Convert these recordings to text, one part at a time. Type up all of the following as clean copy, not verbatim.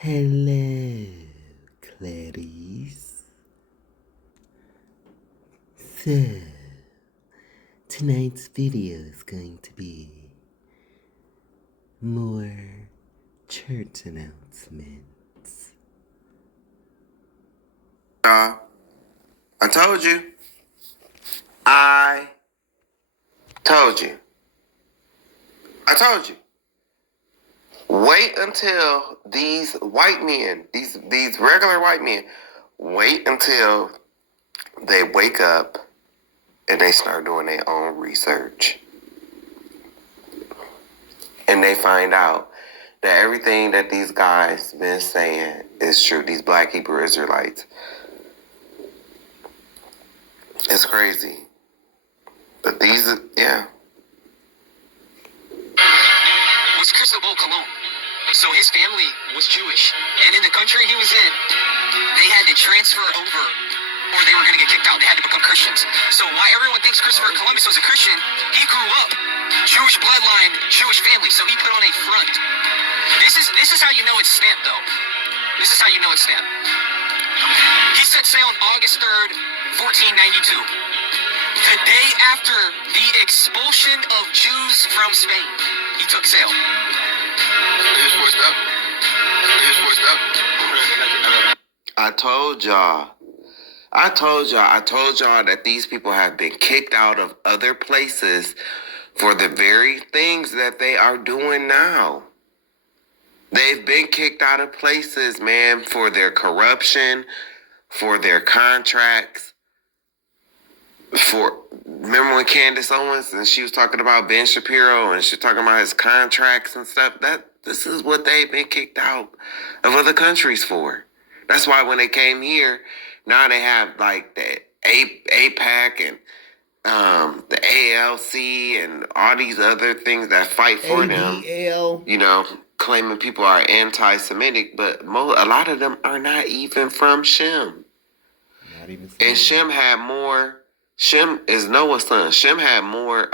Hello, Clarice. So, tonight's video is going to be more church announcements. I told you. I told you. Wait until these white men, these regular white men, wait until they wake up and they start doing their own research. And they find out that everything that these guys been saying is true. These black Hebrew Israelites. It's crazy. But these, yeah. Was Christopher Cologne. So his family was Jewish. And in the country he was in, they had to transfer over or they were going to get kicked out. They had to become Christians. So why everyone thinks Christopher Columbus was a Christian, he grew up Jewish bloodline, Jewish family. So he put on a front. This is how you know it's stamped, though. This is how you know it's stamped. He set sail on August 3rd, 1492. The day after the expulsion of Jews from Spain, he took sail. I told y'all that these people have been kicked out of other places for the very things that they are doing now. They've been kicked out of places, man, for their corruption, for their contracts. Remember when Candace Owens and she was talking about Ben Shapiro and she was talking about his contracts and stuff? This is what they've been kicked out of other countries for. That's why when they came here, now they have like the APAC and the ALC and all these other things that fight for them. You know, claiming people are anti-Semitic, but a lot of them are not even from Shem. Not even. And Shem had more. Shem is Noah's son. Shem had more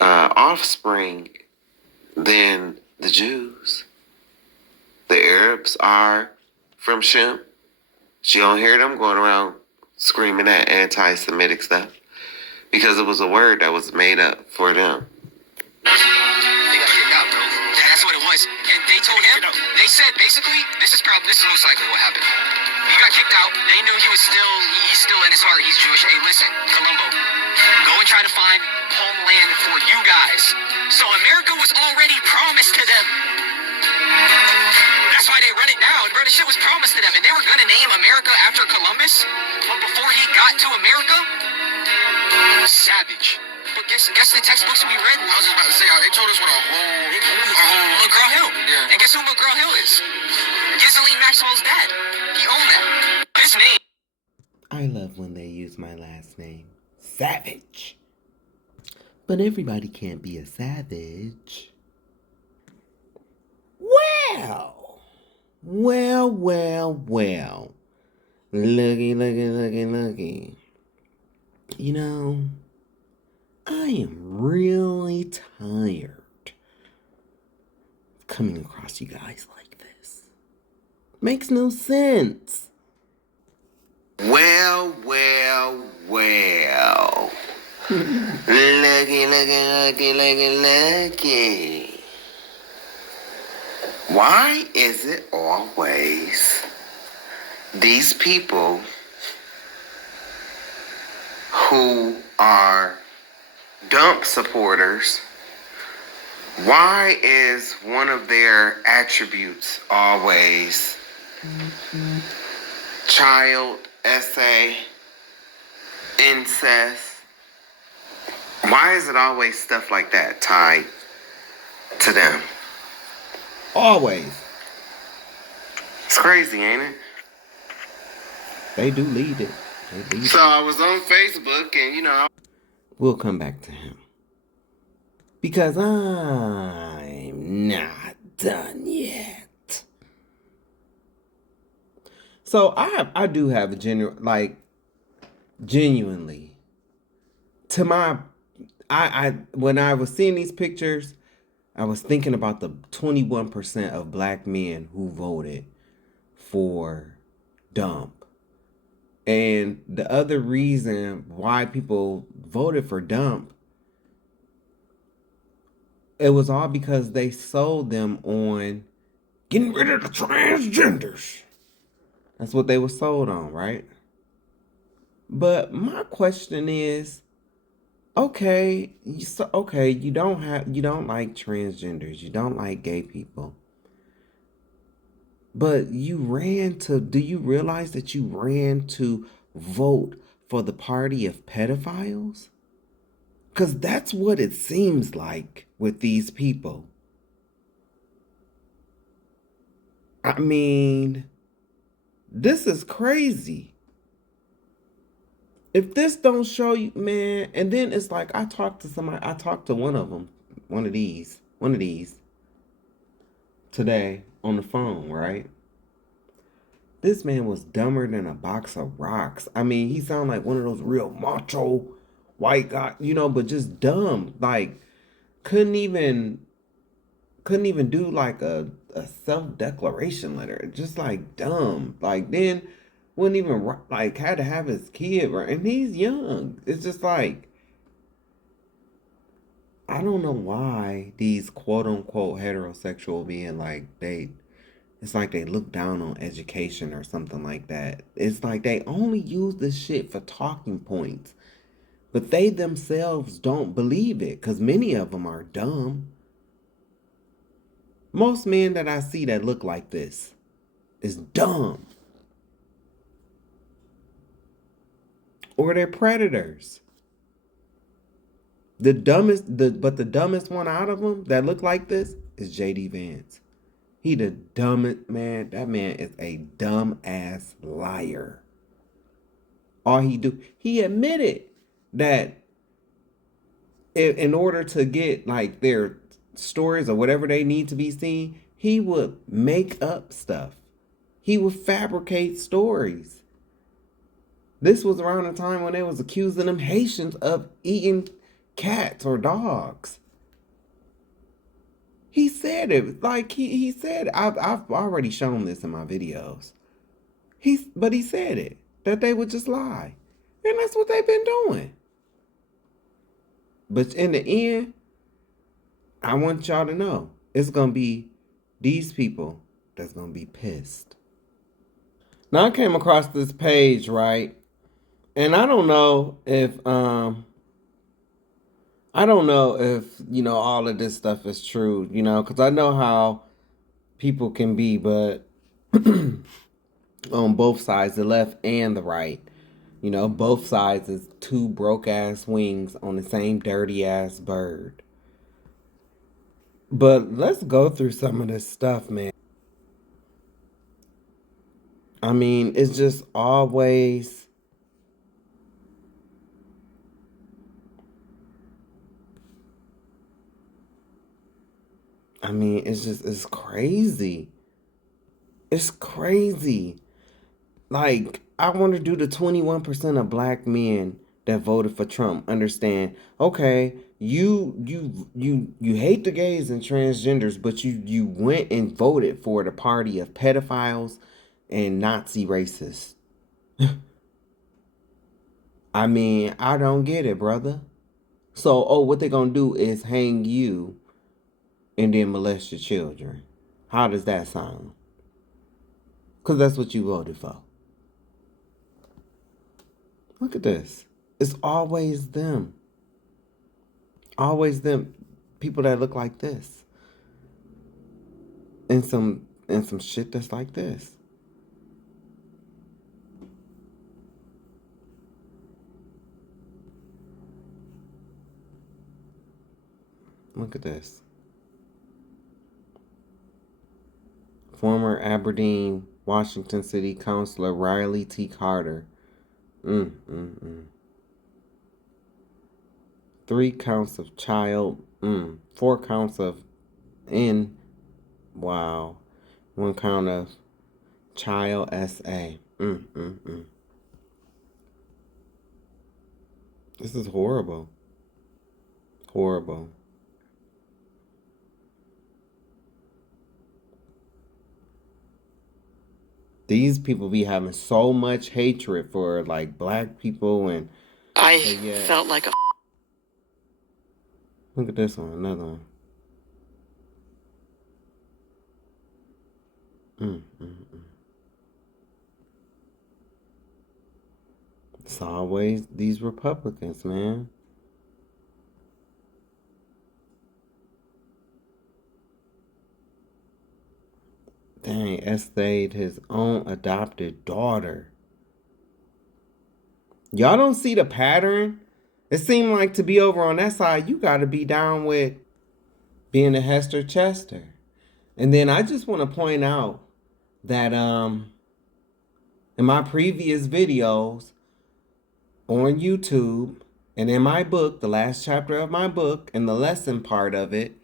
offspring than the Jews. The Arabs are from Shem. You don't hear them going around screaming that anti-Semitic stuff because it was a word that was made up for them. They got kicked out, bro. That's what it was. And they told him, they said basically, this is most likely what happened. He got kicked out. They knew he's still in his heart, he's Jewish. Hey, listen, Colombo, go and try to find homeland for you guys. So America was already promised to them. That's why they run it now. Bro, the shit was promised to them. And they were going to name America after Columbus. But before he got to America, savage. But guess the textbooks we read? I was just about to say, they told us what a whole McGraw-Hill. Yeah. And guess who McGraw-Hill is? Ghislaine Maxwell's dad. He owned that. His name. I love when they use my last name, Savage. But everybody can't be a savage. Well. Looky. You know, I am really tired of coming across you guys like this. Makes no sense. Well. Looky. Why is it always these people who are dump supporters? Why is one of their attributes always child essay, incest? Why is it always stuff like that tied to them? Always. It's crazy, ain't it? They do lead it. So I was on Facebook and, you know. We'll come back to him. Because I'm not done yet. So I do have a genuinely, to my, when I was seeing these pictures, I was thinking about the 21% of black men who voted for dump. And the other reason why people voted for dump, it was all because they sold them on getting rid of the transgenders. That's what they were sold on, right? But my question is, okay, you don't like transgenders, you don't like gay people. But do you realize that you ran to vote for the party of pedophiles? Because that's what it seems like with these people. I mean, this is crazy. If this don't show you, man, and then it's like I talked to one of them, one of these today on the phone, right? This man was dumber than a box of rocks. I mean, he sounded like one of those real macho white guy, but just dumb. Like couldn't even do like a self-declaration letter. Just like dumb. Like then wouldn't even like had to have his kid right, and he's young. It's just like I don't know why these quote unquote heterosexual being like it's like they look down on education or something like that. It's like they only use this shit for talking points. But they themselves don't believe it because many of them are dumb. Most men that I see that look like this is dumb. Or they're predators. The dumbest one out of them that look like this is JD Vance. He the dumbest man. That man is a dumb ass liar. All he admitted that in order to get like their stories or whatever they need to be seen, he would make up stuff. He would fabricate stories. This was around the time when they was accusing them Haitians of eating cats or dogs. He said it. Like he said, I've already shown this in my videos. But he said it. That they would just lie. And that's what they've been doing. But in the end, I want y'all to know it's going to be these people that's going to be pissed. Now I came across this page, right? And I don't know if all of this stuff is true, cuz I know how people can be, but on both sides, the left and the right, both sides is two broke ass wings on the same dirty ass bird. But let's go through some of this stuff, man. I mean, it's just always it's crazy. It's crazy. Like, I want to do the 21% of black men that voted for Trump understand, okay, you hate the gays and transgenders, but you went and voted for the party of pedophiles and Nazi racists. I mean, I don't get it, brother. So, what they're going to do is hang you and then molest your children. How does that sound? Because that's what you voted for. Look at this. It's always them. Always them. People that look like this. And some shit that's like this. Look at this. Former Aberdeen, Washington City Councilor Riley T. Carter. 3 counts of child. 4 counts of wow. 1 count of child SA. This is horrible. Horrible. these people be having so much hatred for like black people, and I yeah. felt like a. Look at this one, another one. It's always these Republicans, man. Dang, essayed his own adopted daughter. Y'all don't see the pattern? It seemed like to be over on that side, you got to be down with being a Hester Chester. And then I just want to point out that in my previous videos on YouTube and in my book, the last chapter of my book and the lesson part of it,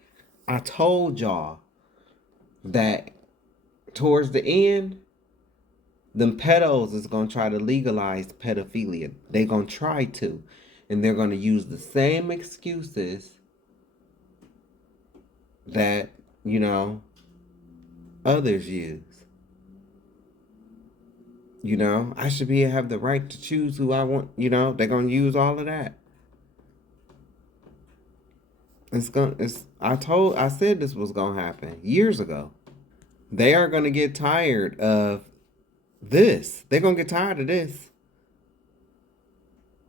I told y'all that towards the end, them pedos is going to try to legalize pedophilia. They're going to try to. And they're going to use the same excuses that, you know, others use. You know, I should have the right to choose who I want. You know, they're going to use all of that. I said this was going to happen years ago. They are going to get tired of this. They're going to get tired of this.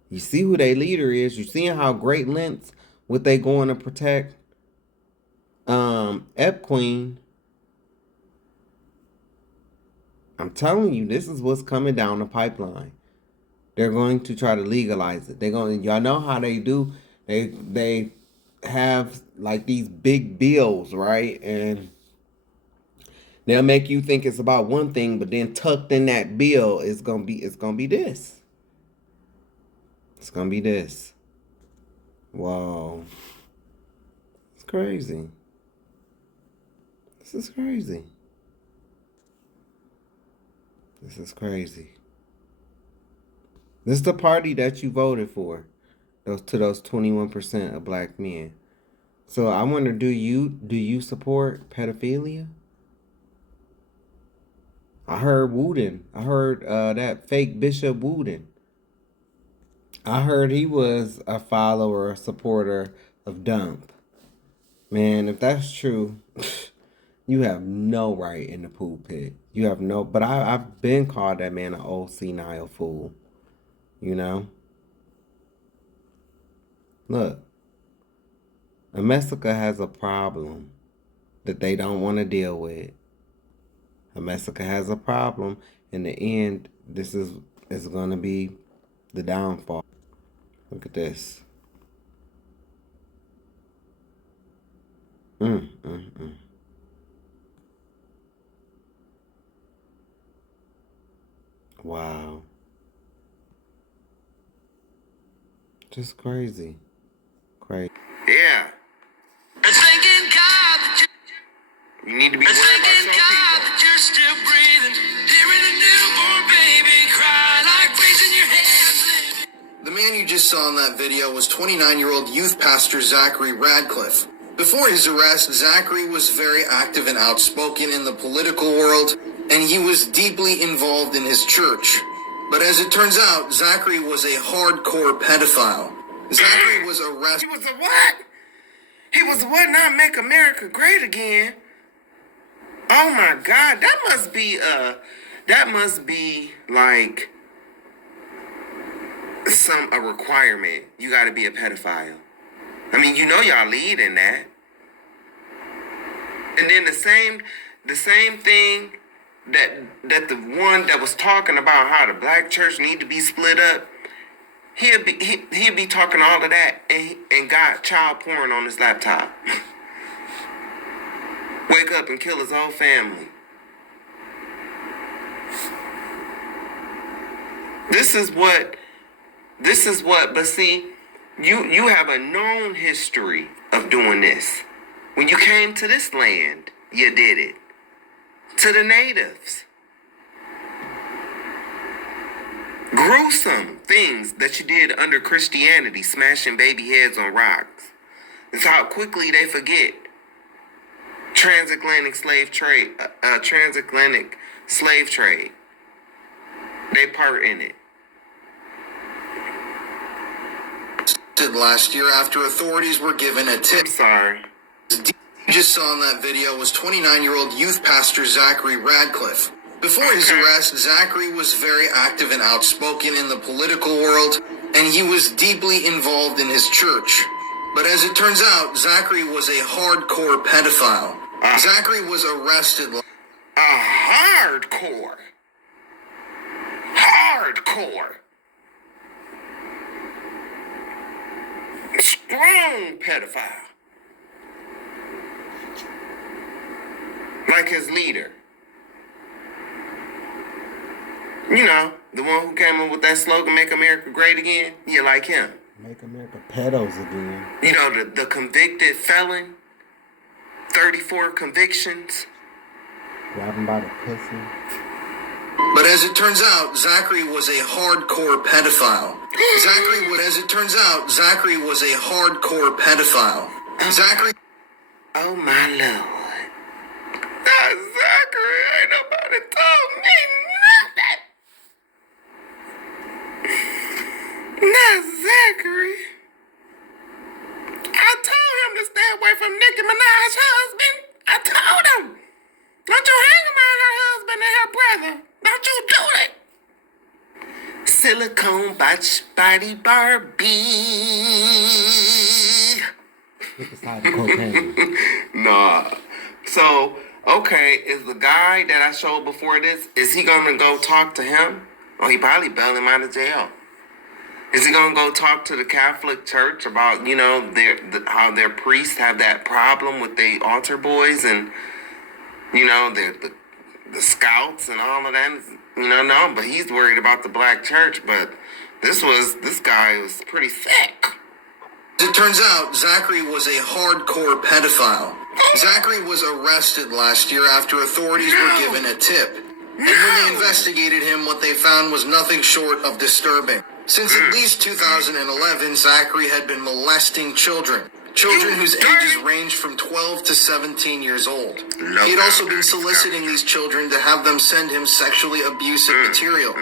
You see who their leader is. You seeing how great lengths what they going to protect Ep Queen. I'm telling you, this is what's coming down the pipeline. They're going to try to legalize it. Y'all know how they do. They have like these big bills, right? And they'll make you think it's about one thing, but then tucked in that bill it's gonna be this. It's gonna be this. Whoa. It's crazy. This is crazy. This is crazy. This is the party that you voted for. Those 21% of black men. So I wonder, do you support pedophilia? I heard Wooden. I heard that fake Bishop Wooden. I heard he was a follower, a supporter of Dump. Man, if that's true, you have no right in the pulpit. You have no, but I've been called that man an old senile fool. You know? Look, America has a problem that they don't want to deal with. America has a problem. In the end, this is going to be the downfall. Look at this. Wow. Just crazy. Crazy. Yeah. Thanking God that You need to be worried about some people. you're still breathing, hearing a newborn baby cry like raising your hands. The man you just saw in that video was 29-year-old youth pastor Zachary Radcliffe. Before his arrest, Zachary was very active and outspoken in the political world, and he was deeply involved in his church. But as it turns out, Zachary was a hardcore pedophile. Zachary was arrested. He was a what? He was a what? Not make America great again. Oh my God, that must be like a requirement. You got to be a pedophile. I mean, you know y'all lead in that. And then the same thing that the one that was talking about how the black church need to be split up, he'll be talking all of that and got child porn on his laptop. Wake up and kill his whole family. This is what, but see, you have a known history of doing this. When you came to this land, you did it. To the natives. Gruesome things that you did under Christianity, smashing baby heads on rocks. It's how quickly they forget. Transatlantic slave trade. they part in it. Last year after authorities were given a tip. I'm sorry. You just saw in that video was 29-year-old youth pastor Zachary Radcliffe. Before his arrest, Zachary was very active and outspoken in the political world, and he was deeply involved in his church. But as it turns out, Zachary was a hardcore pedophile. Zachary was arrested. Hardcore. Strong pedophile. Like his leader. You know, the one who came up with that slogan, "Make America Great Again." You like him. Make America pedos again. You know, the convicted felon. 34 convictions. Grabbing by the pussy. But as it turns out, Zachary was a hardcore pedophile. Zachary was a hardcore pedophile. Zachary. Oh my Lord. That Zachary ain't nobody told me nothing. Not Zachary. I told him to stay away from Nicki Minaj's husband. I told him. Don't you hang around her husband and her brother. Don't you do it. Silicone body Barbie. With the side of cocaine. Nah. So, okay, is the guy that I showed before this, is he gonna go talk to him? Or he probably bailed him out of jail. Is he gonna go talk to the Catholic Church about, you know, how their priests have that problem with the altar boys and, you know, the scouts and all of that? You know, no, but he's worried about the black church. But this guy was pretty thick. It turns out Zachary was a hardcore pedophile. Zachary was arrested last year after authorities were given a tip. And when they investigated him, what they found was nothing short of disturbing. Since at least 2011, Zachary had been molesting children whose ages ranged from 12 to 17 years old. He had also been soliciting these children to have them send him sexually abusive material.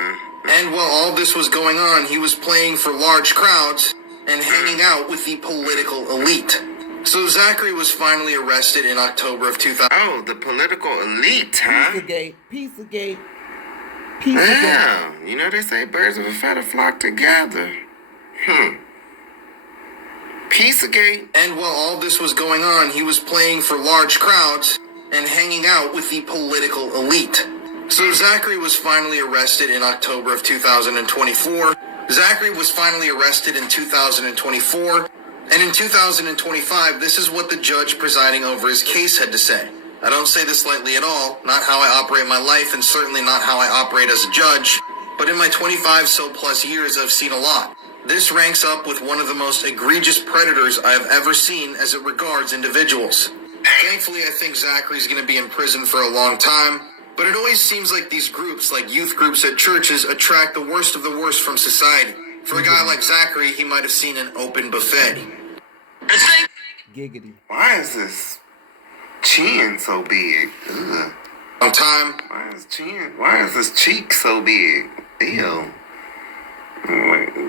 And while all this was going on, he was playing for large crowds and hanging out with the political elite. So Zachary was finally arrested in October of 2000. Oh, the political elite, huh? Pizzagate. Yeah, you know they say birds of a feather flock together. Pizzagate. And while all this was going on, he was playing for large crowds and hanging out with the political elite. So Zachary was finally arrested in October of 2024. Zachary was finally arrested in 2024. And in 2025, this is what the judge presiding over his case had to say. I don't say this lightly at all, not how I operate my life and certainly not how I operate as a judge, but in my 25 so plus years I've seen a lot. This ranks up with one of the most egregious predators I have ever seen as it regards individuals. Thankfully, I think Zachary's going to be in prison for a long time, but it always seems like these groups, like youth groups at churches, attract the worst of the worst from society. For a guy like Zachary, he might have seen an open buffet. Giggity. Why is this chin so big? Ugh. On time. Why is his cheek so big? Ew.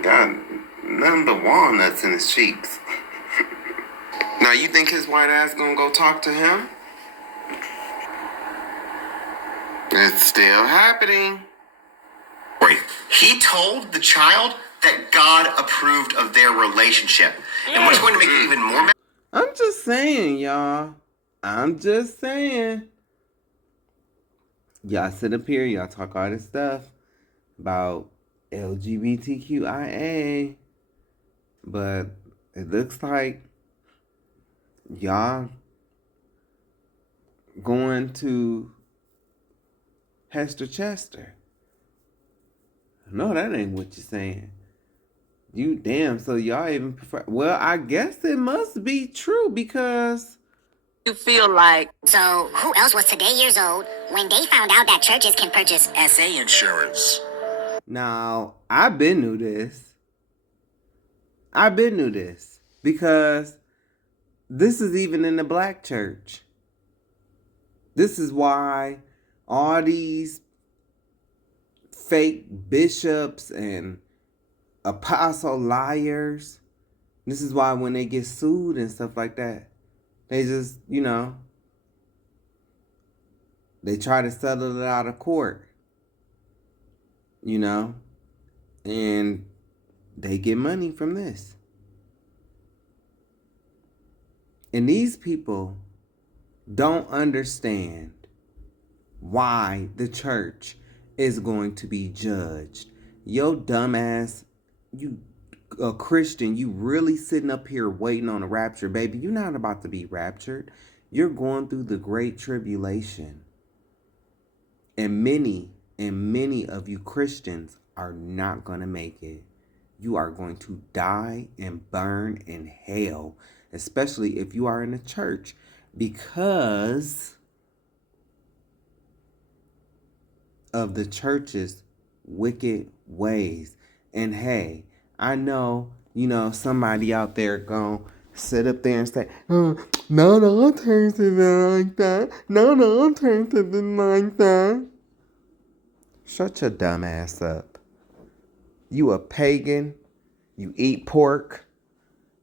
Got nothing but walnuts in his cheeks. Now, you think his white ass gonna go talk to him? It's still happening. He told the child that God approved of their relationship. And what's going to make it even more... I'm just saying, y'all. I'm just saying. Y'all sit up here, y'all talk all this stuff about LGBTQIA, but it looks like y'all going to Hester Chester. No, that ain't what you're saying. You damn, so y'all even prefer... Well, I guess it must be true because... You feel like... So, who else was today years old when they found out that churches can purchase SA insurance? Now, I've been knew this. Because this is even in the black church. This is why all these fake bishops and apostle liars. This is why when they get sued and stuff like that, they just, they try to settle it out of court, and they get money from this. And these people don't understand why the church is going to be judged. Yo, dumbass, you a Christian, you really sitting up here waiting on a rapture, baby. You're not about to be raptured. You're going through the great tribulation. And many of you Christians are not going to make it. You are going to die and burn in hell, especially if you are in a church, because of the church's wicked ways. And hey, I know, somebody out there gonna sit up there and say, oh, not all churches are like that. Not all churches are like that. Shut your dumb ass up. You a pagan. You eat pork.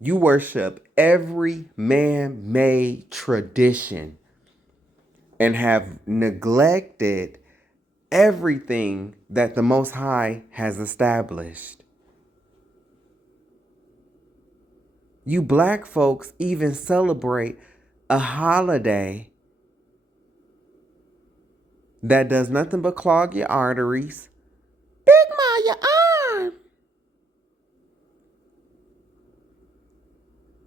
You worship every man-made tradition and have neglected everything that the Most High has established. You black folks even celebrate a holiday that does nothing but clog your arteries. Big Ma, your arm.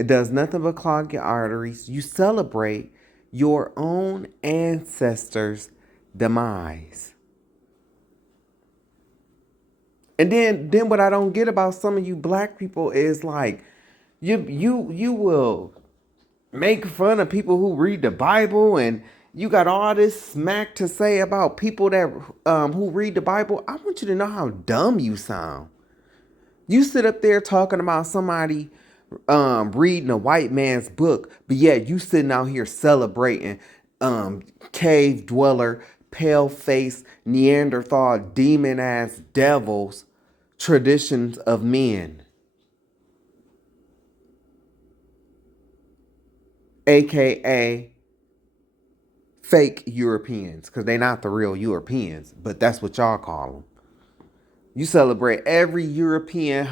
It does nothing but clog your arteries. You celebrate your own ancestors' demise. And then what I don't get about some of you black people is like, you will make fun of people who read the Bible, and you got all this smack to say about people that who read the Bible. I want you to know how dumb you sound. You sit up there talking about somebody reading a white man's book, but yet you sitting out here celebrating cave dweller, pale face, Neanderthal, demon ass devils traditions of men. AKA fake Europeans, because they're not the real Europeans, but that's what y'all call them. You celebrate every European,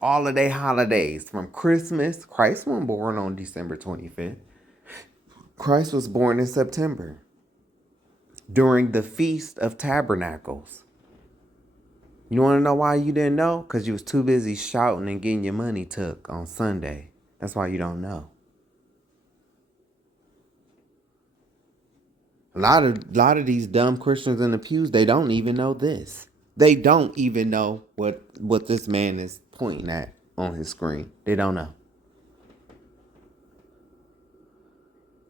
all of their holidays, from Christmas. Christ wasn't born on December 25th. Christ was born in September during the Feast of Tabernacles. You want to know why you didn't know? Because you was too busy shouting and getting your money took on Sunday. That's why you don't know. A lot of these dumb Christians in the pews, they don't even know this. They don't even know what this man is pointing at on his screen. They don't know.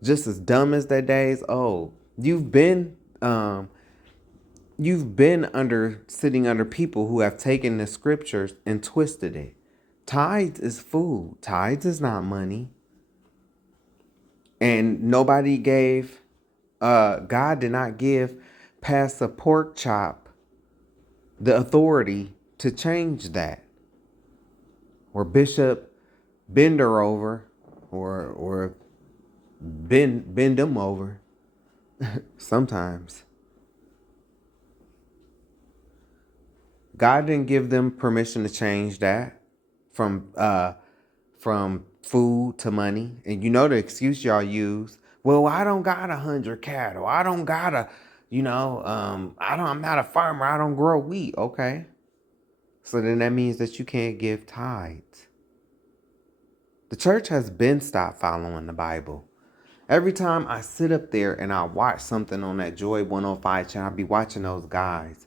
Just as dumb as their days old. You've been sitting under people who have taken the scriptures and twisted it. Tithes is food. Tithes is not money. And nobody gave, God did not give Pastor Pork Chop the authority to change that. Or Bishop Bender over, or bend them over sometimes. God didn't give them permission to change that from food to money. And you know the excuse y'all use. Well, I don't got 100 cattle. I don't got I'm not a farmer. I don't grow wheat. Okay. So then that means that you can't give tithes. The church has been stopped following the Bible. Every time I sit up there and I watch something on that Joy 105 channel, I'll be watching those guys.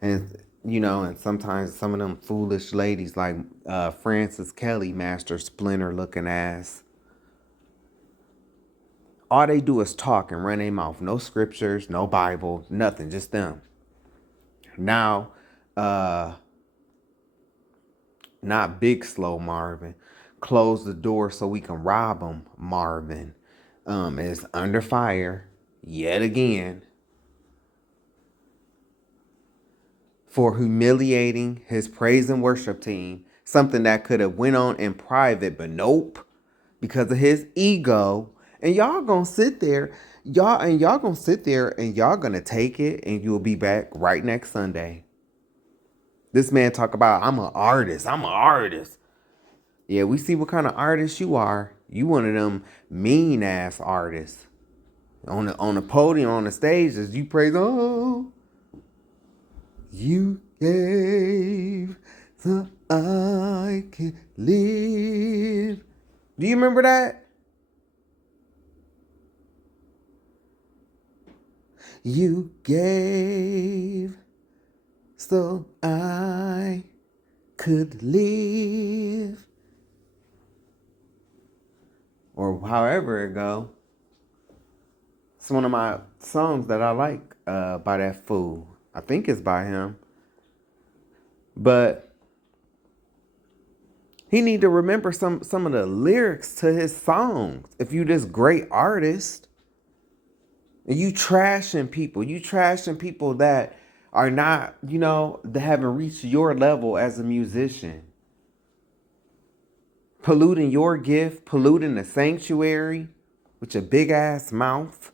And, and sometimes some of them foolish ladies like Francis Kelly, Master Splinter looking ass. All they do is talk and run their mouth. No scriptures, no Bible, nothing, just them. Now, not Big Slow Marvin. Close the door so we can rob him, Marvin. Is under fire yet again. for humiliating his praise and worship team, something that could have went on in private, but nope, because of his ego. And y'all gonna sit there, y'all gonna sit there and y'all gonna take it, and you'll be back right next Sunday. This man talk about, I'm an artist. Yeah, we see what kind of artist you are. You one of them mean ass artists. On the podium, on the stage, as you praise, oh, you gave so I can live. Do you remember that? You gave so I could live. Or however it go. It's one of my songs that I like by that fool. I think it's by him. But he need to remember some of the lyrics to his songs. If you this great artist, and you trashing people that are not, that haven't reached your level as a musician. Polluting your gift, polluting the sanctuary with your big ass mouth.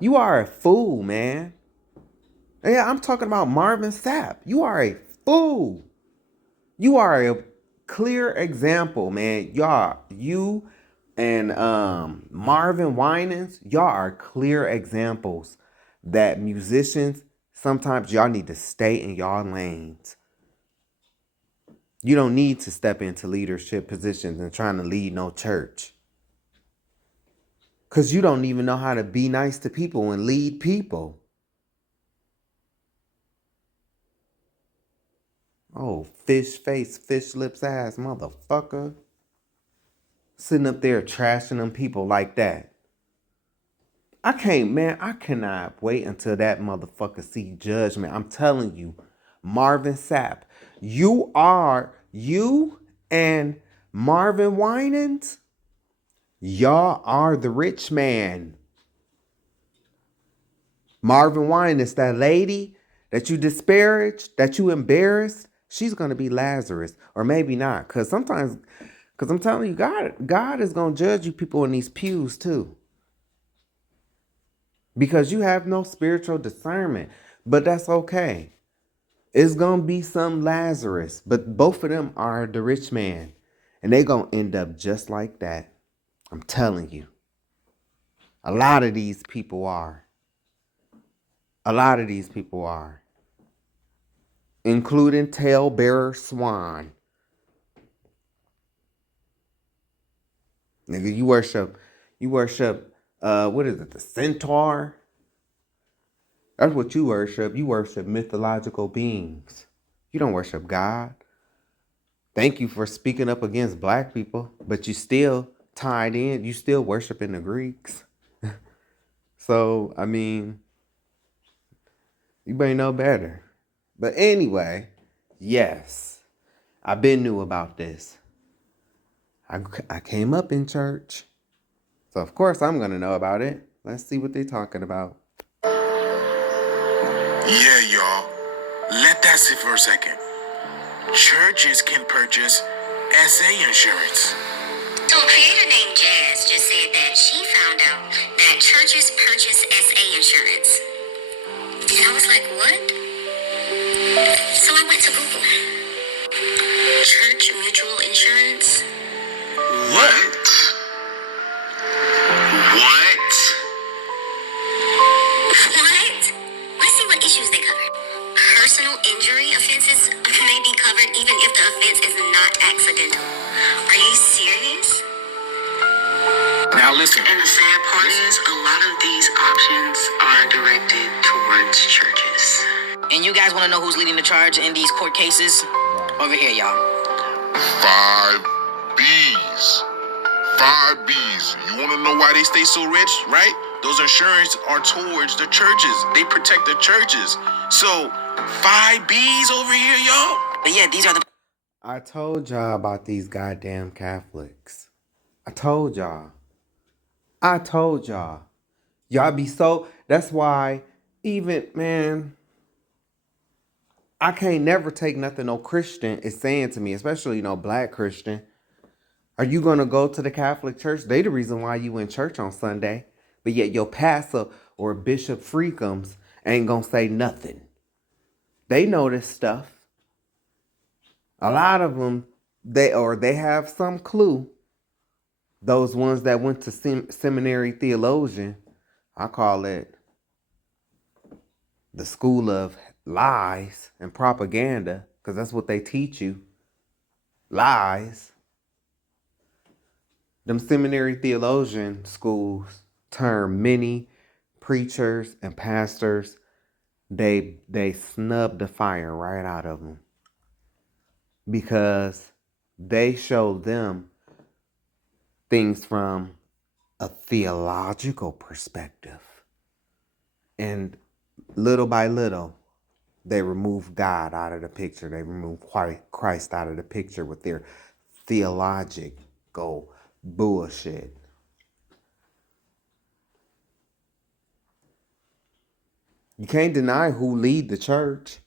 You are a fool, man. Yeah, I'm talking about Marvin Sapp. You are a fool. You are a clear example, man. You and Marvin Winans, y'all are clear examples that musicians, sometimes y'all need to stay in y'all lanes. You don't need to step into leadership positions and trying to lead no church. Because you don't even know how to be nice to people and lead people. Oh, fish face, fish lips ass motherfucker. Sitting up there trashing them people like that. I cannot wait until that motherfucker see judgment. I'm telling you, Marvin Sapp, you and Marvin Winans, y'all are the rich man. Marvin Winans, that lady that you disparaged, that you embarrassed, she's going to be Lazarus. Or maybe not. Because I'm telling you, God is going to judge you people in these pews too. Because you have no spiritual discernment. But that's okay. It's going to be some Lazarus. But both of them are the rich man. And they're going to end up just like that. I'm telling you. A lot of these people are. Including Tailbearer Swan. Nigga, you worship, what is it, the centaur? That's what you worship. You worship mythological beings. You don't worship God. Thank you for speaking up against black people, but you still tied in. You still worshiping the Greeks. So, I mean, you may know better. But anyway, yes, I've been new about this. I came up in church. So, of course, I'm going to know about it. Let's see what they're talking about. Yeah, y'all. Let that sit for a second. Churches can purchase SA insurance. So a creator named Jazz just said that she found out that churches purchase SA insurance. And I was like, what? So I went to Google. Church mutual insurance. What? What? Let's see what issues they cover. Personal injury offenses may be covered even if the offense is not accidental. Are you serious? Now listen. And the sad part is, a lot of these options are directed towards churches. And you guys want to know who's leading the charge in these court cases? Over here, y'all. 5 B's. 5 B's. You want to know why they stay so rich, right? Those insurance are towards the churches. They protect the churches. So, 5 B's over here, y'all. But yeah, these are the... I told y'all about these goddamn Catholics. I told y'all. Y'all be so... That's why even, man, I can't never take nothing no Christian is saying to me, especially, black Christian. Are you going to go to the Catholic Church? They the reason why you in church on Sunday. But yet your pastor or Bishop Freakums ain't going to say nothing. They know this stuff. A lot of them, they have some clue. Those ones that went to seminary theologian, I call it the school of lies and propaganda, because that's what they teach you. Lies. Them seminary theologian schools turn many preachers and pastors, they snub the fire right out of them, because they show them things from a theological perspective. And little by little, they remove God out of the picture. They remove Christ out of the picture with their theological bullshit. You can't deny who lead the church.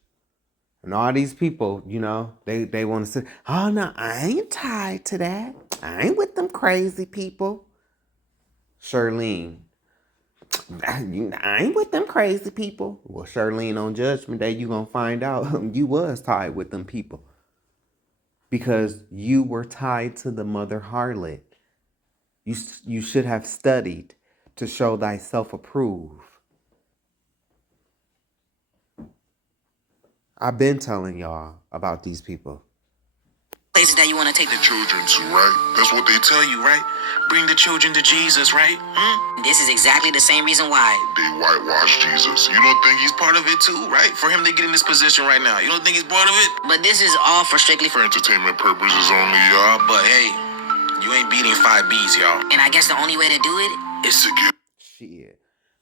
And all these people, they want to say, oh, no, I ain't tied to that. I ain't with them crazy people. Charlene, I ain't with them crazy people. Well, Charlene, on Judgment Day, you going to find out you was tied with them people. Because you were tied to the mother harlot. You should have studied to show thyself approved. I've been telling y'all about these people. Places that you want to take The children too, right? That's what they tell you, right? Bring the children to Jesus, right? This is exactly the same reason why. They whitewash Jesus. You don't think he's part of it too, right? For him to get in this position right now, you don't think he's part of it? But this is all for strictly For entertainment purposes only, y'all. But hey, you ain't beating 5 Bs, y'all. And I guess the only way to do it It's to get Shit.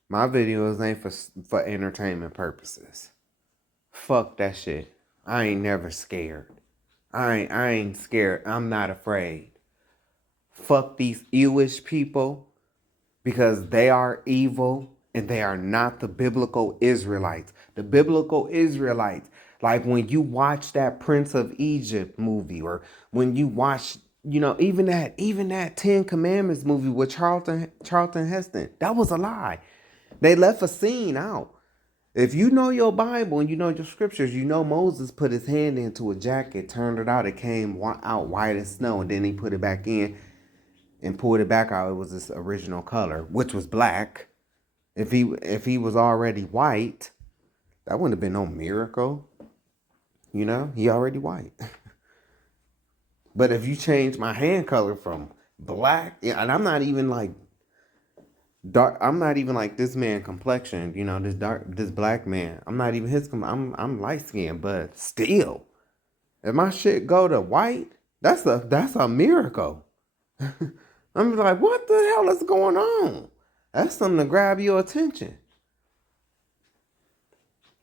My videos ain't for entertainment purposes. Fuck that shit. I ain't never scared. I ain't scared. I'm not afraid. Fuck these ewish people, because they are evil and they are not the biblical Israelites. The biblical Israelites, like when you watch that Prince of Egypt movie, or when you watch, even that 10 Commandments movie with Charlton Heston, that was a lie. They left a scene out. If you know your Bible and you know your scriptures, Moses put his hand into a jacket, turned it out, it came out white as snow, and then he put it back in and pulled it back out. It was this original color, which was black. If he was already white, that wouldn't have been no miracle. He already white. But if you change my hand color from black, and I'm not even like dark, I'm not even like this man complexion, this black man. I'm not even his, I'm light skinned, but still, if my shit go to white, that's a miracle. I'm like, what the hell is going on? That's something to grab your attention.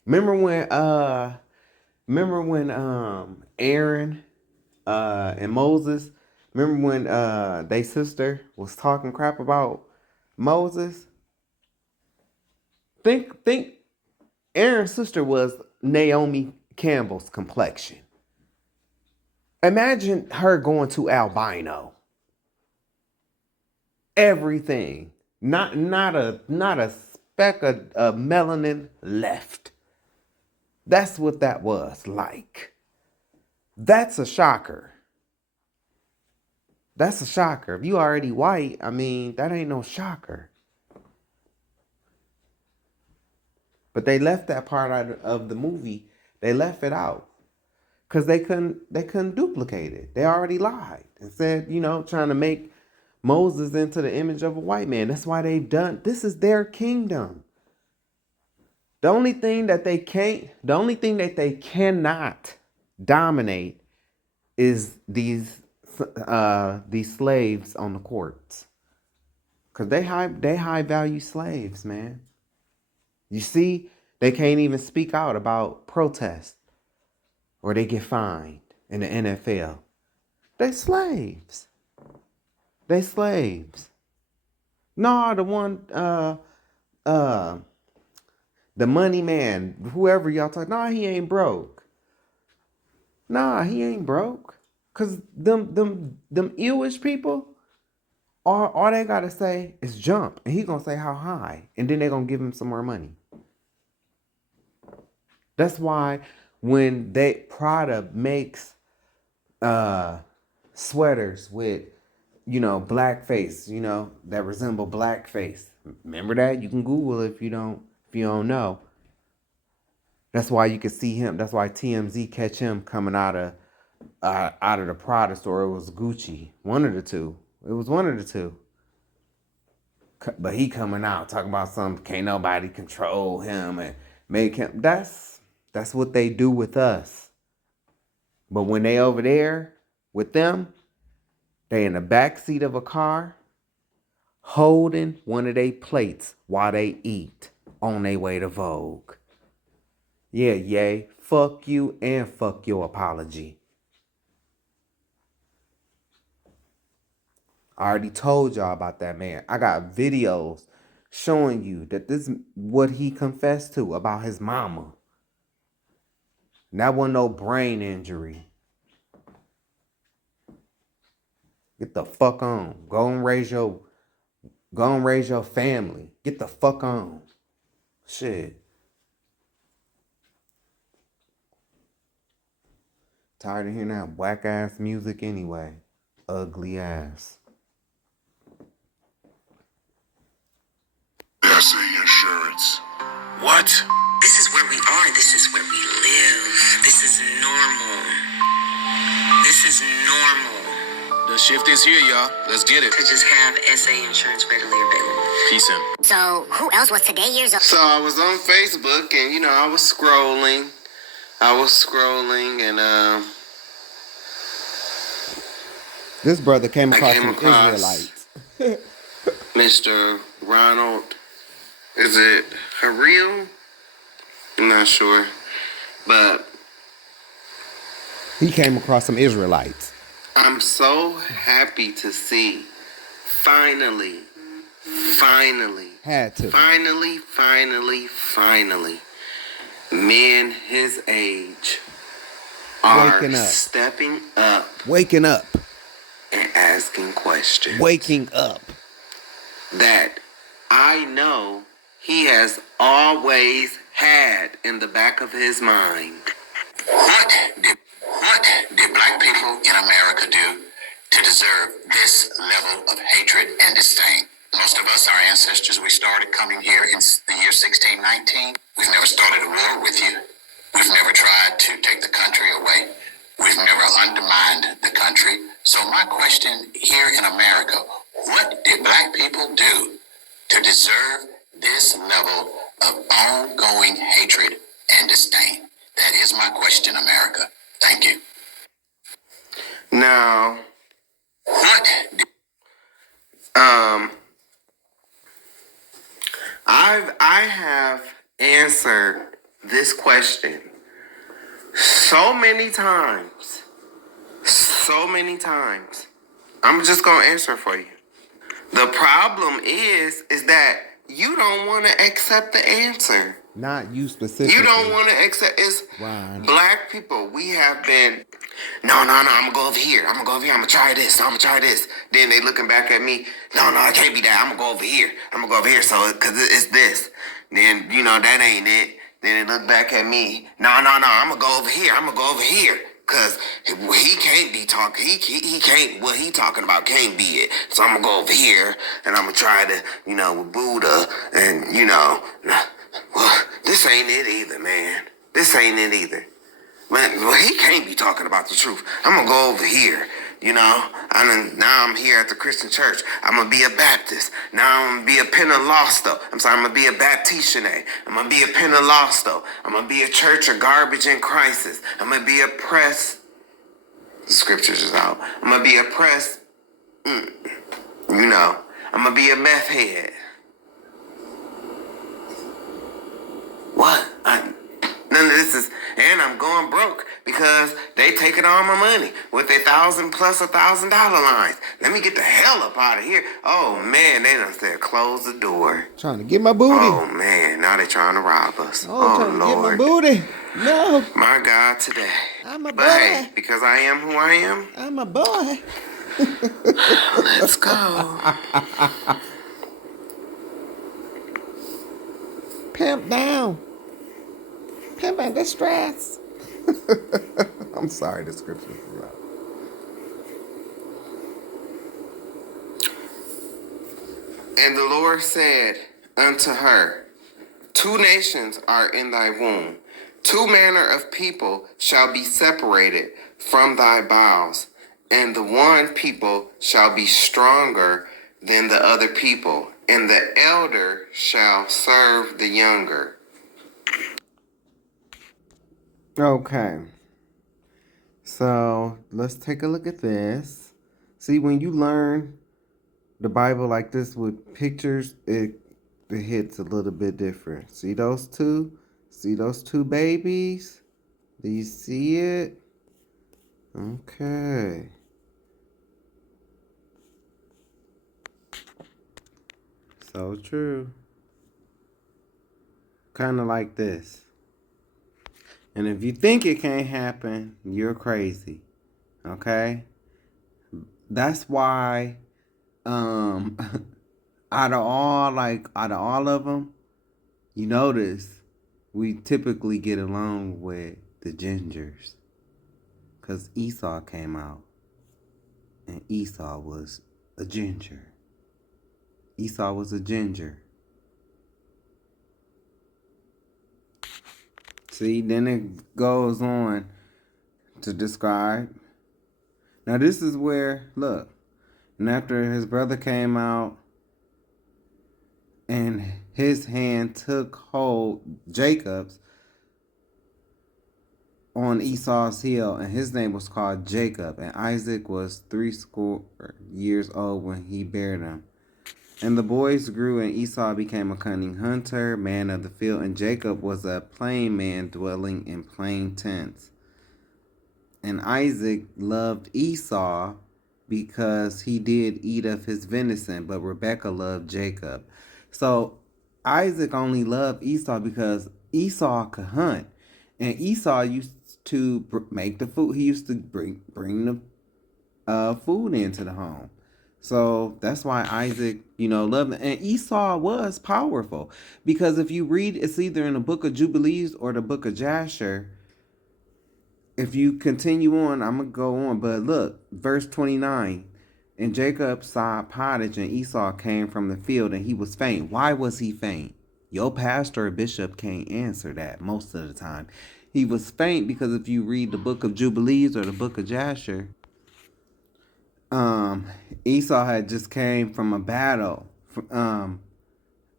Remember when Aaron and Moses, remember when they sister was talking crap about Moses? Think Aaron's sister was Naomi Campbell's complexion. Imagine her going to albino. Everything. Not a speck of melanin left. That's what that was like. That's a shocker. That's a shocker. If you already white, that ain't no shocker. But they left that part out of the movie. They left it out because they couldn't duplicate it. They already lied and said, trying to make Moses into the image of a white man. That's why this is their kingdom. The only thing that they cannot dominate is these slaves on the courts. Cause they high value slaves, man. You see, they can't even speak out about protest, or they get fined in the NFL. They slaves. No, the one The money man, whoever y'all talk, nah, he ain't broke. Nah, he ain't broke. Cause them illish people, all they gotta say is jump, and he gonna say how high, and then they gonna give him some more money. That's why when Prada makes sweaters with, blackface, that resemble blackface. Remember that? You can Google it if you don't know. That's why you can see him. That's why TMZ catch him coming out of the Prada store. It was Gucci. One of the two. It was one of the two. But he coming out talking about something, can't nobody control him and make him. That's what they do with us. But when they over there with them, they in the back seat of a car holding one of their plates while they eat on their way to Vogue. Yeah, yay. Fuck you and fuck your apology. I already told y'all about that man. I got videos showing you that this is what he confessed to about his mama. And that wasn't no brain injury. Get the fuck on. Go and raise your family. Get the fuck on. Shit. Tired of hearing that whack ass music anyway. Ugly ass. SA insurance. What? This is where we are. This is where we live. This is normal. This is normal. The shift is here, y'all. Let's get it. To just have SA insurance readily available. Peace in. So, who else was today years old? So I was on Facebook and, I was scrolling. And This brother came across some Israelites. Mr. Ronald, is it Hareel? I'm not sure. But He came across some Israelites. I'm so happy to see finally, Had to. finally, men his age are Waking up. stepping up Waking up. and asking questions Waking up. that I know he has always had in the back of his mind. What did black people in America do to deserve this level of hatred and disdain? Most of us, our ancestors, we started coming here in the year 1619. We've never started a war with you. We've never tried to take the country away. We've never undermined the country. So my question here in America, what did black people do to deserve this level of ongoing hatred and disdain? That is my question, America. Thank you. Now, What did I have answered this question so many times. I'm just gonna answer for you. The problem is that you don't want to accept the answer. Not you specifically. You don't want to accept. It's Ron. black people. We have been. No. I'm gonna go over here. I'm gonna try this. Then they looking back at me. No, it can't be that. I'm gonna go over here. So, cause it's this. Then that ain't it. Then they look back at me. No. I'm gonna go over here. Cause he can't be talking. He can't. What he talking about can't be it. So I'm gonna go over here and I'm gonna try to, with Buddha and well, this ain't it either, man. This ain't it either. Man, well, he can't be talking about the truth. I'm gonna go over here, now I'm here at the Christian church. I'm gonna be a Baptist. Now I'm gonna be a Pentecostal. I'm gonna be a Baptiste. I'm gonna be a Pentecostal. I'm gonna be a church of garbage in crisis. I'm gonna be a press. The scriptures is out. I'm gonna be a press. I'm gonna be a meth head. What? None of this is, and I'm going broke because they taking all my money with their $1,000 plus $1,000 lines. Let me get the hell up out of here. Oh man, they done said close the door. Trying to get my booty. Oh man, no. now they trying to rob us. Oh, trying to get my booty. No. My God, today. I'm a boy. But hey, because I am who I am, I'm a boy. let's go. Pimp down. Pimp in distress. I'm sorry, the scripture is wrong. And the Lord said unto her, 2 nations are in thy womb. 2 manner of people shall be separated from thy bowels, and the one people shall be stronger than the other people, and the elder shall serve the younger. Okay. So let's take a look at this. See, when you learn the Bible like this with pictures, it hits a little bit different. See those two? See those 2 babies? Do you see it? Okay. So true. Kind of like this. And if you think it can't happen, you're crazy. Okay? That's why out of all of them, you notice we typically get along with the gingers. Because Esau came out. And Esau was a ginger. Esau was a ginger. See, then it goes on to describe. Now this is where, look, and after his brother came out and his hand took hold, Jacob's, on Esau's heel, and his name was called Jacob, and Isaac was 80 years old when he bare them. And the boys grew, and Esau became a cunning hunter, man of the field, and Jacob was a plain man dwelling in plain tents. And Isaac loved Esau because he did eat of his venison, but Rebekah loved Jacob. So Isaac only loved Esau because Esau could hunt, and Esau used to make the food. He used to bring the food into the home. So that's why Isaac, loved him. And Esau was powerful. Because if you read, it's either in the book of Jubilees or the book of Jasher. If you continue on, I'm going to go on. But look, verse 29. And Jacob saw pottage, and Esau came from the field, and he was faint. Why was he faint? Your pastor or bishop can't answer that most of the time. He was faint because if you read the book of Jubilees or the book of Jasher, Esau had just came from a battle.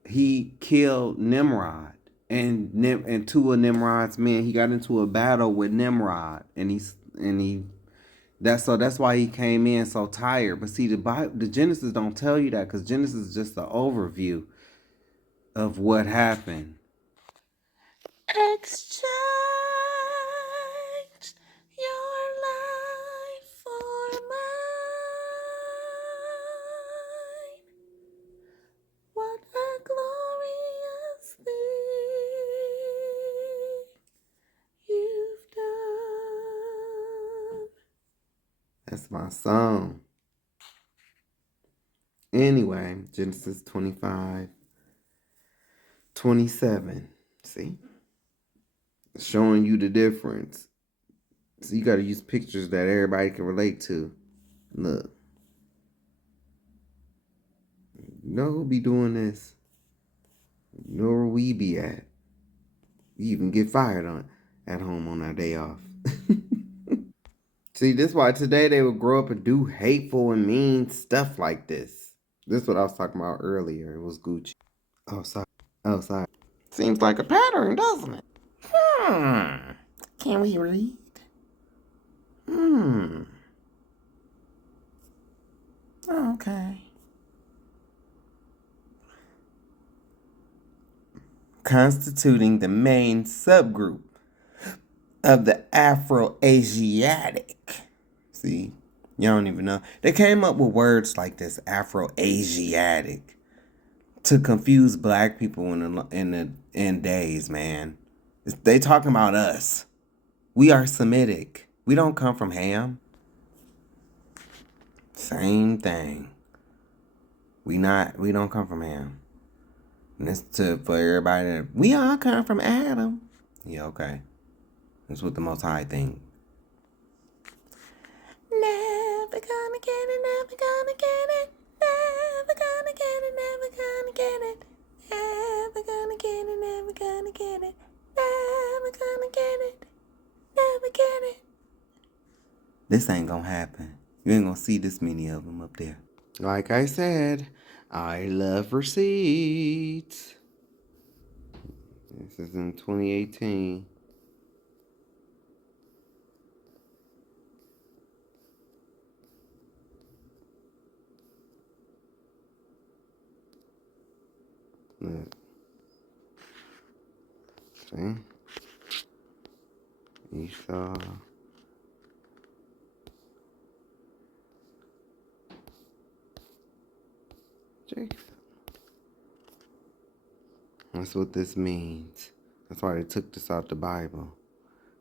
He killed Nimrod, and 2 of Nimrod's men. He got into a battle with Nimrod, that's why he came in so tired. But see, the Genesis don't tell you that, because Genesis is just an overview of what happened. Exchange your life for mine. What a glorious thing you've done. That's my song. Anyway, Genesis 25:27. See? Showing you the difference. So you got to use pictures that everybody can relate to. Look. You know who'll be doing this? You know where we be at. We even get fired on at home on our day off. See, this is why today they would grow up and do hateful and mean stuff like this. This is what I was talking about earlier. It was Gucci. Oh, sorry. Seems like a pattern, doesn't it? Can we read? Okay. Constituting the main subgroup of the Afro-Asiatic. See, you don't even know. They came up with words like this, Afro-Asiatic. to confuse black people in days, man. They talking about us. We are Semitic. We don't come from Ham. Same thing. We don't come from Ham. And it's for everybody that we all come from Adam. Yeah, okay. That's what the Most High think. Never gonna get it, never gonna get it. Never gonna get it, never gonna get it. Never gonna get it, never gonna get it. Never gonna get it, never get it. This ain't gonna happen. You ain't gonna see this many of them up there. Like I said, I love receipts. This is in 2018. Look. See? Esau. Jacob. That's what this means. That's why they took this out the Bible.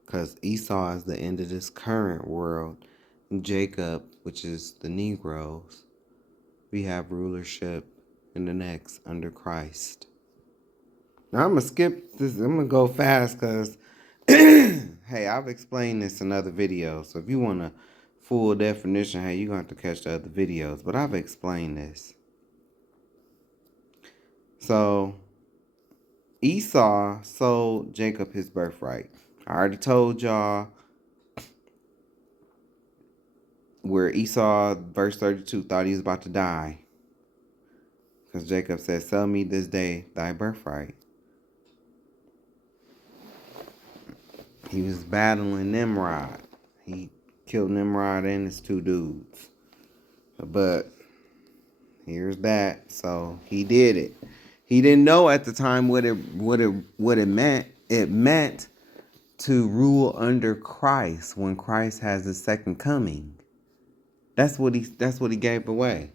Because Esau is the end of this current world. And Jacob, which is the Negroes, we have rulership in the next under Christ. Now I'm going to skip this. I'm going to go fast because, hey, I've explained this in other videos. So if you want a full definition, hey, you're going to have to catch the other videos. But I've explained this. So Esau sold Jacob his birthright. I already told y'all where Esau, verse 32, thought he was about to die. Because Jacob said, sell me this day thy birthright. He was battling Nimrod. He killed Nimrod and his two dudes. But here's that. So he did it. He didn't know at the time what it meant. It meant to rule under Christ when Christ has his second coming. That's what he gave away.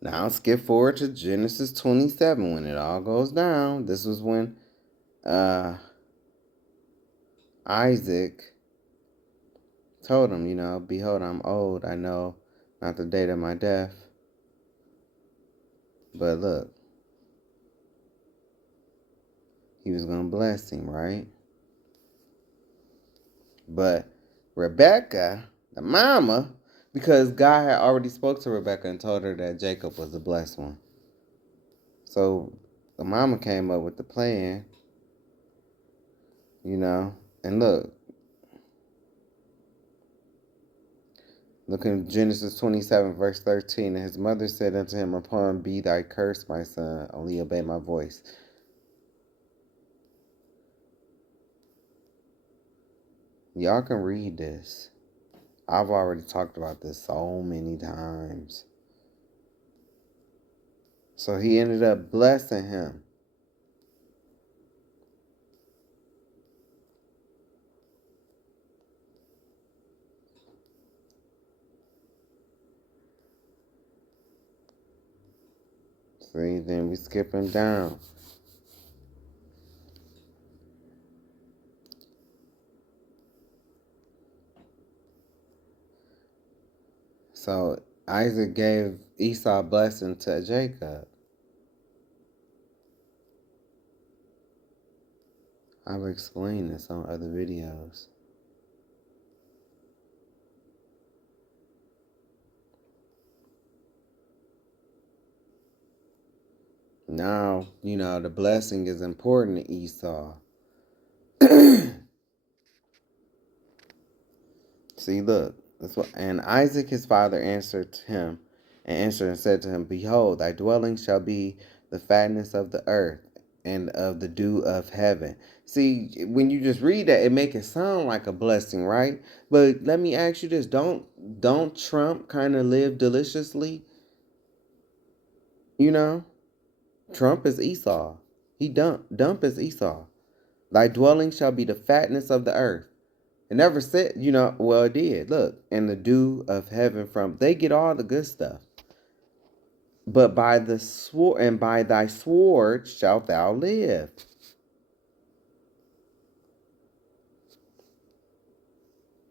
Now skip forward to Genesis 27 when it all goes down. This was when Isaac told him, behold, I'm old. I know not the date of my death. But look, he was going to bless him, right? But Rebecca, the mama, because God had already spoke to Rebecca and told her that Jacob was the blessed one. So the mama came up with the plan, and look in Genesis 27, verse 13. And his mother said unto him, upon be thy curse, my son, only obey my voice. Y'all can read this. I've already talked about this so many times. So he ended up blessing him. See, then we skipping down. So Isaac gave Esau a blessing to Jacob. I've explained this on other videos. Now, the blessing is important to Esau. See, look. That's what, and Isaac his father answered him, and said to him, behold, thy dwelling shall be the fatness of the earth, and of the dew of heaven. See, when you just read that, it make it sound like a blessing, right? But let me ask you this: don't Trump kind of live deliciously? Trump is Esau. Dump is Esau. Thy dwelling shall be the fatness of the earth. It never said, it did. Look, and the dew of heaven they get all the good stuff. But by the sword and by thy sword shalt thou live.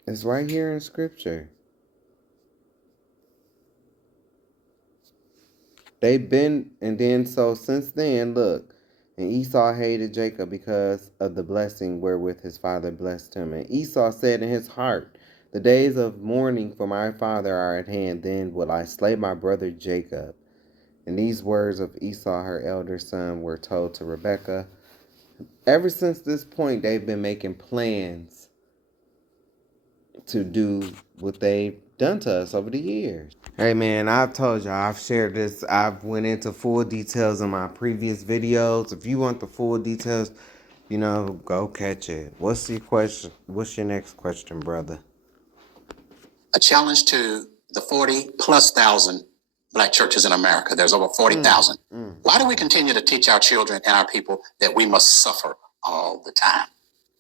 It's right here in scripture. They've been, and then so since then, look, and Esau hated Jacob because of the blessing wherewith his father blessed him. And Esau said in his heart, the days of mourning for my father are at hand, then will I slay my brother Jacob. And these words of Esau, her elder son, were told to Rebekah. Ever since this point, they've been making plans to do what they've done to us over the years. Hey man, I've told y'all, I've shared this, I've went into full details in my previous videos. If you want the full details, go catch it. What's your question? What's your next question, brother? A challenge to the 40 plus thousand black churches in America. There's over 40,000. Why do we continue to teach our children and our people that we must suffer all the time?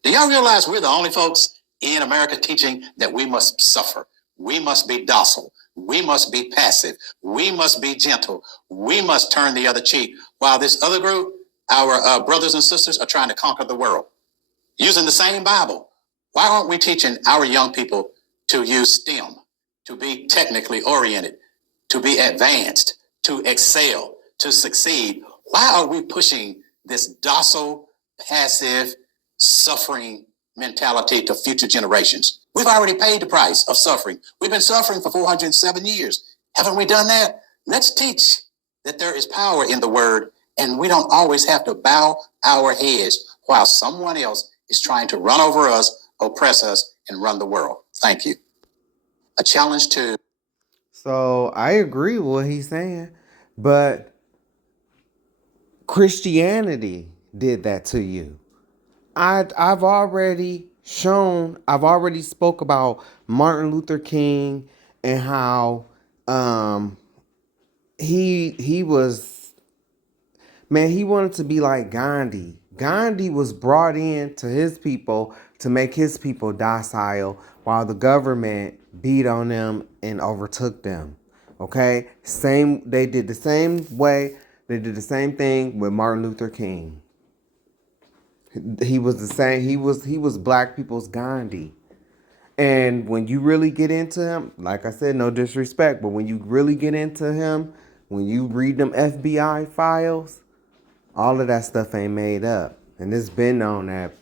Do y'all realize we're the only folks in America teaching that we must suffer? We must be docile. We must be passive. We must be gentle. We must turn the other cheek. While this other group, our brothers and sisters, are trying to conquer the world using the same Bible. Why aren't we teaching our young people to use STEM, to be technically oriented, to be advanced, to excel, to succeed? Why are we pushing this docile, passive, suffering mentality to future generations? We've already paid the price of suffering. We've been suffering for 407 years. Haven't we done that? Let's teach that there is power in the word, and we don't always have to bow our heads while someone else is trying to run over us, oppress us, and run the world. Thank you. A challenge to... So I agree with what he's saying, but Christianity did that to you. I've already spoke about Martin Luther King and how he was, man, he wanted to be like Gandhi. Gandhi was brought in to his people to make his people docile while the government beat on them and overtook them. Okay? They did the same way. They did the same thing with Martin Luther King. He was the same. He was black people's Gandhi. And when you really get into him, like I said, no disrespect, but when you really get into him, when you read them FBI files, all of that stuff ain't made up. And it's been known that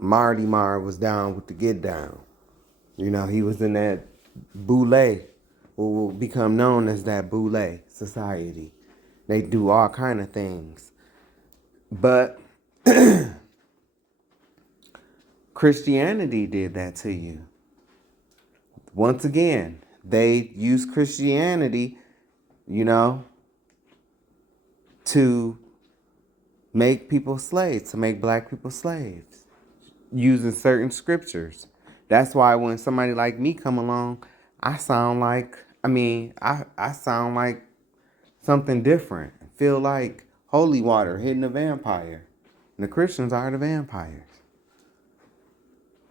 Marty Marr was down with the get down. He was in that boule, what will become known as that boule society. They do all kind of things. But Christianity did that to you. Once again, they use Christianity, to make people slaves, to make black people slaves, using certain scriptures. That's why when somebody like me come along, I sound like something different. I feel like holy water hitting a vampire. And the Christians are the vampires.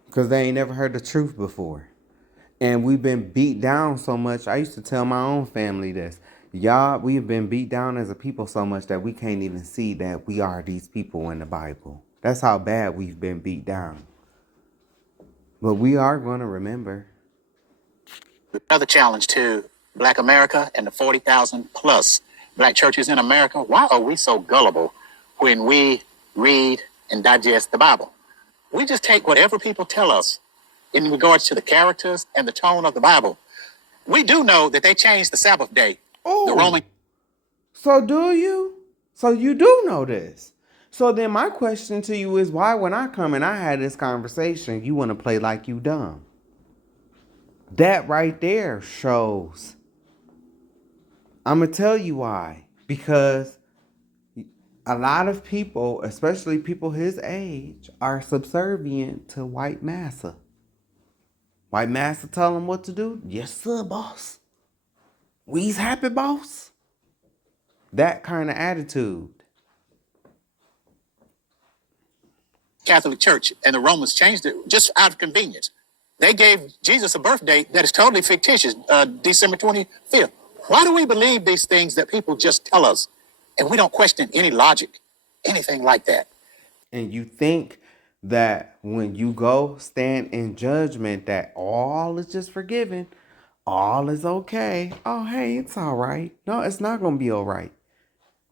Because they ain't never heard the truth before. And we've been beat down so much. I used to tell my own family this. Y'all, we've been beat down as a people so much that we can't even see that we are these people in the Bible. That's how bad we've been beat down. But we are going to remember. Another challenge to Black America and the 40,000 plus black churches in America. Why are we so gullible when we read and digest the Bible? We just take whatever people tell us in regards to the characters and the tone of the Bible. We do know that they changed the Sabbath day. Oh, the Roman. So do you? So you do know this. So then my question to you is, why when I come and I had this conversation, you want to play like you dumb? That right there shows. I'm going to tell you why. Because a lot of people, especially people his age, are subservient to white massa. White massa tell them what to do. Yes, sir, boss. We's happy, boss. That kind of attitude. Catholic Church and the Romans changed it just out of convenience. They gave Jesus a birthday that is totally fictitious, December 25th. Why do we believe these things that people just tell us and we don't question any logic, anything like that? And you think that when you go stand in judgment that all is just forgiven, all is okay. Oh, hey, it's all right. No, it's not going to be all right.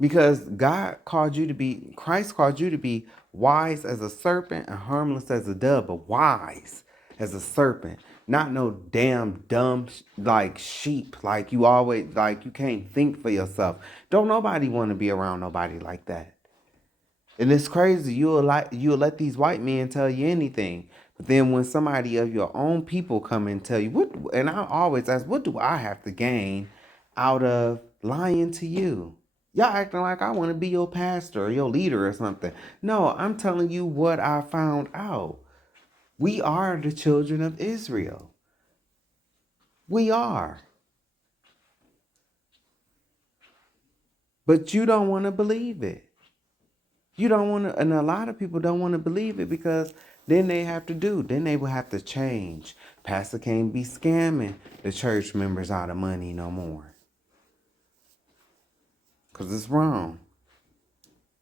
Because Christ called you to be wise as a serpent and harmless as a dove, but wise as a serpent. Not no damn dumb like sheep, like you always, like you can't think for yourself. Don't nobody want to be around nobody like that. And it's crazy. You'll let these white men tell you anything. But then when somebody of your own people come and tell you what, and I always ask, what do I have to gain out of lying to you? Y'all acting like I want to be your pastor or your leader or something. No, I'm telling you what I found out. We are the children of Israel. We are. But you don't want to believe it. You don't want to, and a lot of people don't want to believe it because then they will have to change. Pastor can't be scamming the church members out of money no more. Because it's wrong.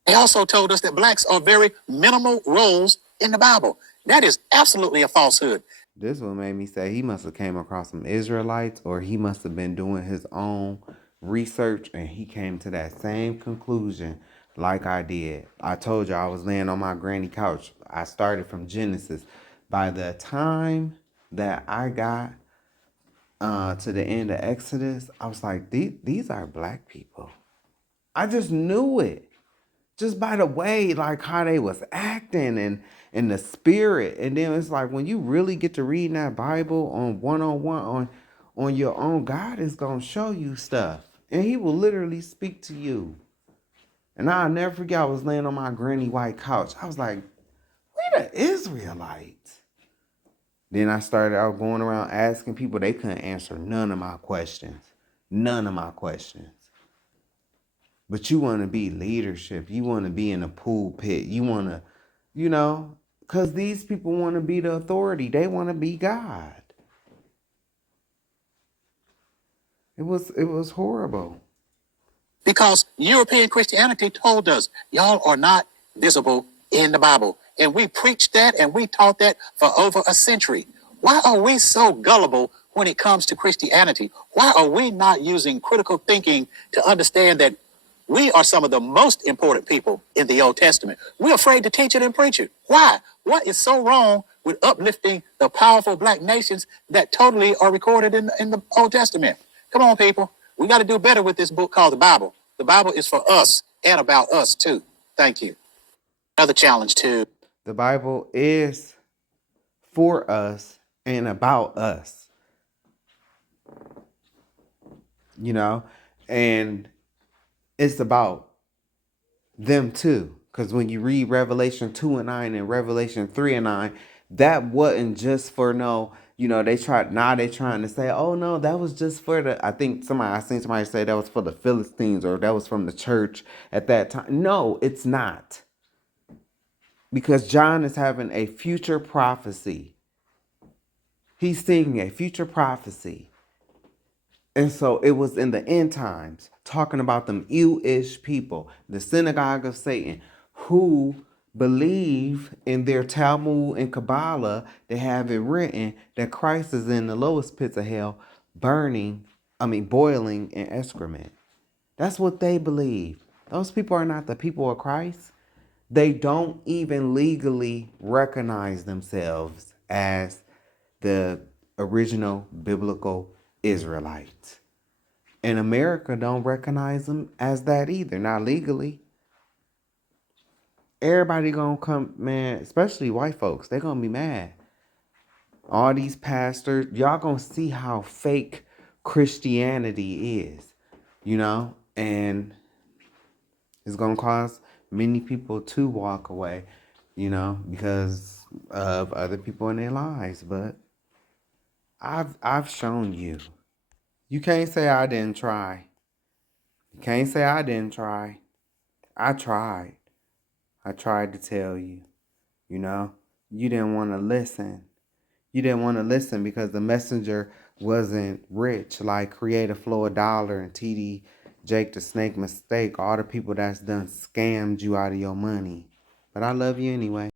They also told us that blacks are very minimal roles in the Bible. That is absolutely a falsehood. This one made me say he must have came across some Israelites or he must have been doing his own research and he came to that same conclusion like I did. I told you I was laying on my granny couch. I started from Genesis. By the time that I got to the end of Exodus, I was like, these are black people. I just knew it. Just by the way, like how they was acting and the spirit. And then it's like when you really get to reading that Bible on one-on-one on your own, God is gonna show you stuff. And he will literally speak to you. And I'll never forget I was laying on my granny white couch. I was like, we the Israelites. Then I started out going around asking people, they couldn't answer none of my questions. None of my questions. But you want to be leadership. You want to be in a pulpit. You want to, because these people want to be the authority. They want to be God. It was horrible. Because European Christianity told us, y'all are not visible in the Bible. And we preached that and we taught that for over a century. Why are we so gullible when it comes to Christianity? Why are we not using critical thinking to understand that we are some of the most important people in the Old Testament? We're afraid to teach it and preach it. Why? What is so wrong with uplifting the powerful black nations that totally are recorded in the Old Testament? Come on, people. We got to do better with this book called the Bible. The Bible is for us and about us, too. Thank you. Another challenge, too. The Bible is for us and about us. And it's about them too. Because when you read Revelation 2 and 9 and Revelation 3 and 9, that wasn't just for they trying to say, oh no, that was just for I seen somebody say that was for the Philistines or that was from the church at that time. No, it's not. Because John is having a future prophecy. He's seeing a future prophecy. And so it was in the end times, talking about them Jewish people, the synagogue of Satan, who believe in their Talmud and Kabbalah. They have it written that Christ is in the lowest pits of hell, boiling in excrement. That's what they believe. Those people are not the people of Christ. They don't even legally recognize themselves as the original biblical Israelites. And America don't recognize them as that either, not legally. Everybody gonna come, man, especially white folks, they're gonna be mad. All these pastors, y'all gonna see how fake Christianity is, and it's gonna cause many people to walk away, because of other people in their lives. But I've shown you. You can't say I didn't try. You can't say I didn't try. I tried. I tried to tell you. You didn't want to listen. You didn't want to listen because the messenger wasn't rich, like Creator Flow $1 and TD Jake the Snake Mistake, all the people that's done scammed you out of your money. But I love you anyway.